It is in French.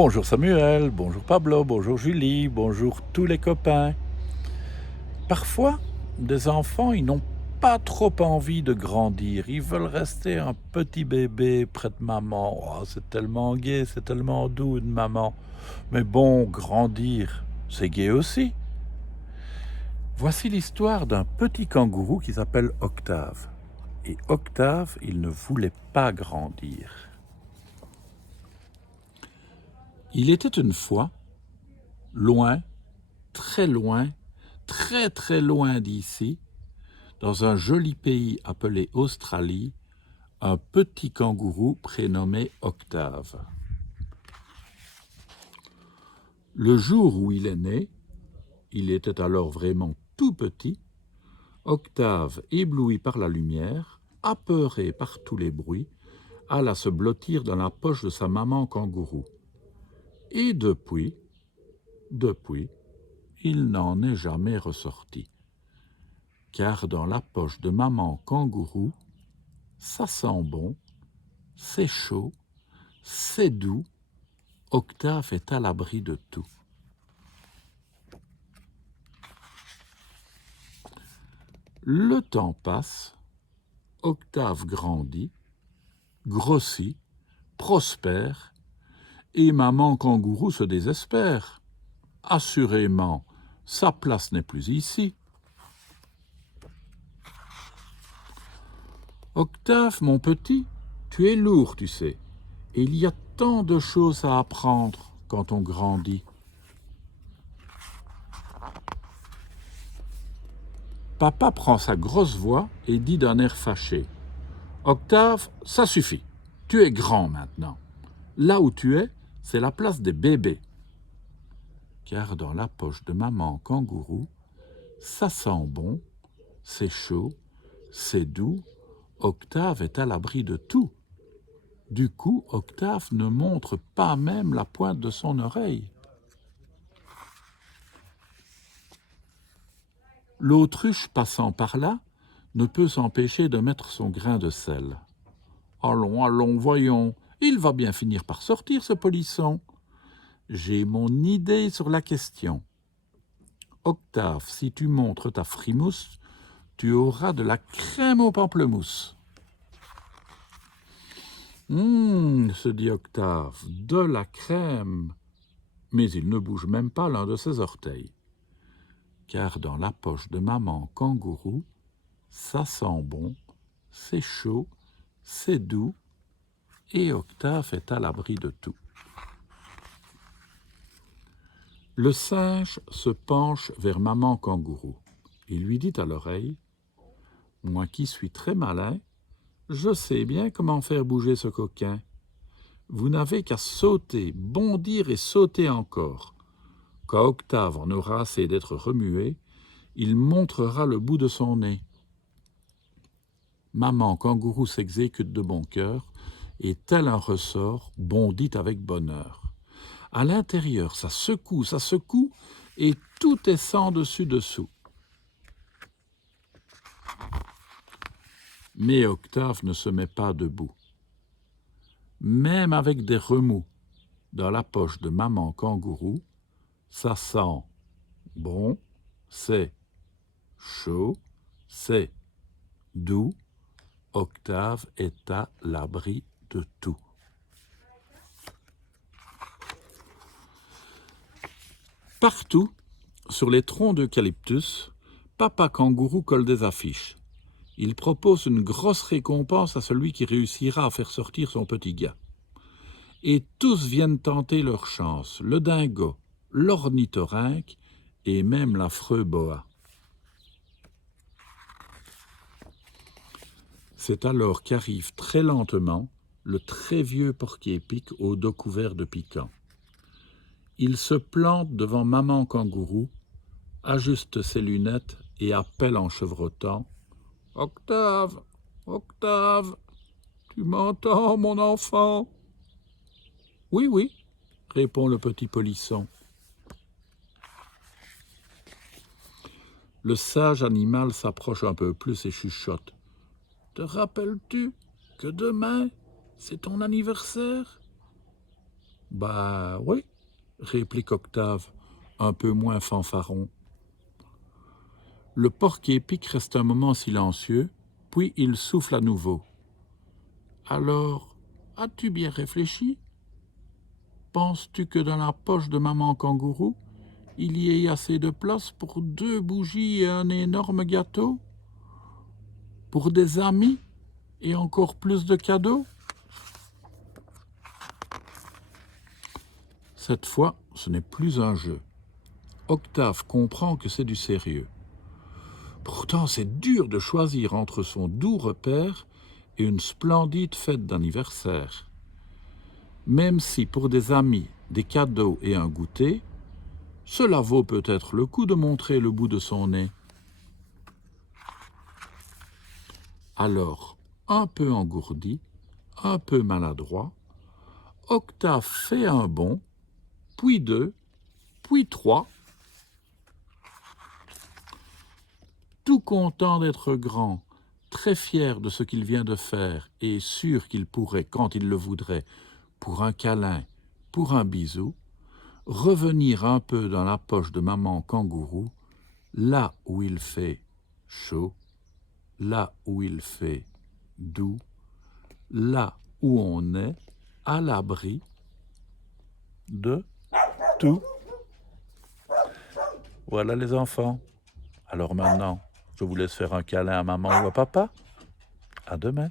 Bonjour Samuel, bonjour Pablo, bonjour Julie, bonjour tous les copains. Parfois, des enfants, ils n'ont pas trop envie de grandir. Ils veulent rester un petit bébé près de maman. Oh, c'est tellement gai, c'est tellement doux une maman. Mais bon, grandir, c'est gai aussi. Voici l'histoire d'un petit kangourou qui s'appelle Octave. Et Octave, il ne voulait pas grandir. Il était une fois, loin, très loin, très très loin d'ici, dans un joli pays appelé Australie, un petit kangourou prénommé Octave. Le jour où il est né, il était alors vraiment tout petit, Octave, ébloui par la lumière, apeuré par tous les bruits, alla se blottir dans la poche de sa maman kangourou. Et depuis, il n'en est jamais ressorti. Car dans la poche de maman kangourou, ça sent bon, c'est chaud, c'est doux, Octave est à l'abri de tout. Le temps passe, Octave grandit, grossit, prospère, et maman kangourou se désespère. Assurément, sa place n'est plus ici. Octave, mon petit, tu es lourd, tu sais, et il y a tant de choses à apprendre quand on grandit. Papa prend sa grosse voix et dit d'un air fâché. Octave, ça suffit. Tu es grand maintenant. Là où tu es, c'est la place des bébés. Car dans la poche de maman kangourou, ça sent bon, c'est chaud, c'est doux, Octave est à l'abri de tout. Du coup, Octave ne montre pas même la pointe de son oreille. L'autruche passant par là ne peut s'empêcher de mettre son grain de sel. Allons, allons, voyons, il va bien finir par sortir, ce polisson. J'ai mon idée sur la question. Octave, si tu montres ta frimousse, tu auras de la crème au pamplemousse. Se dit Octave, de la crème. Mais il ne bouge même pas l'un de ses orteils. Car dans la poche de maman kangourou, ça sent bon, c'est chaud, c'est doux, et Octave est à l'abri de tout. Le singe se penche vers maman kangourou et lui dit à l'oreille « Moi qui suis très malin, je sais bien comment faire bouger ce coquin. Vous n'avez qu'à sauter, bondir et sauter encore. Quand Octave en aura assez d'être remué, il montrera le bout de son nez. » Maman kangourou s'exécute de bon cœur et tel un ressort bondit avec bonheur. À l'intérieur, ça secoue, et tout est sans dessus-dessous. Mais Octave ne se met pas debout. Même avec des remous dans la poche de maman kangourou, ça sent bon, c'est chaud, c'est doux, Octave est à l'abri de tout. Partout, sur les troncs d'eucalyptus, papa kangourou colle des affiches. Il propose une grosse récompense à celui qui réussira à faire sortir son petit gars. Et tous viennent tenter leur chance, le dingo, l'ornithorynque et même l'affreux boa. C'est alors qu'arrive très lentement le très vieux porc-épic au dos couvert de piquants. Il se plante devant maman kangourou, ajuste ses lunettes et appelle en chevrotant « Octave, Octave, tu m'entends, mon enfant ?» « Oui, oui, » répond le petit polisson. Le sage animal s'approche un peu plus et chuchote. « Te rappelles-tu que demain, c'est ton anniversaire ?» Bah oui, réplique Octave, un peu moins fanfaron. Le porc-épic reste un moment silencieux, puis il souffle à nouveau. Alors, as-tu bien réfléchi? Penses-tu que dans la poche de maman kangourou, il y ait assez de place pour 2 bougies et un énorme gâteau? Pour des amis et encore plus de cadeaux? Cette fois, ce n'est plus un jeu. Octave comprend que c'est du sérieux. Pourtant, c'est dur de choisir entre son doux repère et une splendide fête d'anniversaire. Même si pour des amis, des cadeaux et un goûter, cela vaut peut-être le coup de montrer le bout de son nez. Alors, un peu engourdi, un peu maladroit, Octave fait un bond, puis 2, puis 3. Tout content d'être grand, très fier de ce qu'il vient de faire et sûr qu'il pourrait, quand il le voudrait, pour un câlin, pour un bisou, revenir un peu dans la poche de maman kangourou, là où il fait chaud, là où il fait doux, là où on est à l'abri de tout. Voilà les enfants. Alors maintenant, je vous laisse faire un câlin à maman ou à papa. À demain.